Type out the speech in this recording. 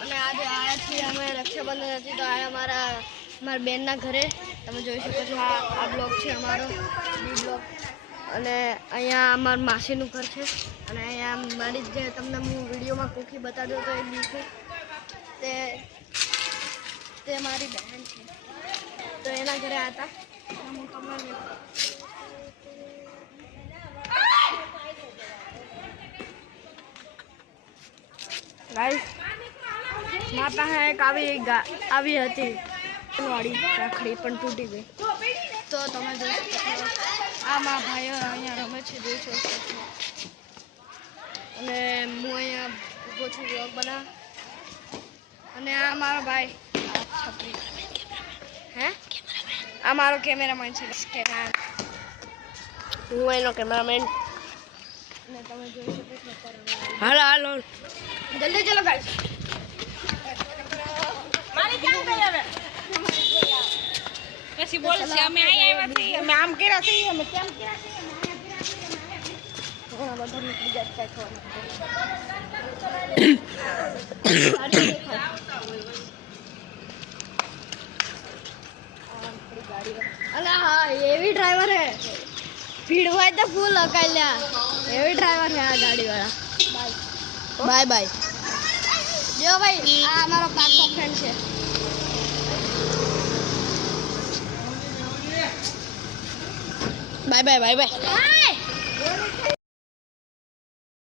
અને આજે આયા છીએ અમે રક્ષાબંધન હતી તો આયા મારા બેનના ઘરે તમે જોઈ શકો છો આ બ્લોગ છે અમારો બી બ્લોગ અને અહીંયા અમારા માસીનું ઘર છે અને અહીંયા મારી જે તમને હું વિડીયોમાં કોકી બતાડ્યો તો એ દીકરી તે મારી બહેન છે તો એના ઘરે હતા હું તમને गाइस माता है एक આવી હતી વાડી રાખડી પણ તૂટી ગઈ તો તમે જોઈ શકો આ મારા ભાઈઓ અહીંયા રમે છે જોઈ શકો છો અને હું અહીંયા ઊભો છું વ્લોગ બના અને આ મારો ભાઈ છપરી હે આ મારો કેમેરામેન છે હું એનો કેમેરામેન અને તમે જોઈ શકો છો હાલો હાલો जल्दी चलो गाइस मारी जान दे હવે પછી બોલ છે અમે આવ્યા છીએ અમે આમ કર્યા છીએ અમે કેમ કર્યા છીએ ઓલા બધા નીકળી જાય છે અલા હા એવી ડ્રાઈવર હે ભીડ હોય તો ફૂલ અકાલ્યા એવી ડ્રાઈવર હે આ ગાડી વાળા बाय बाय जो भाई आ हमारा पार्क फ्रेंड है बाय बाय बाय बाय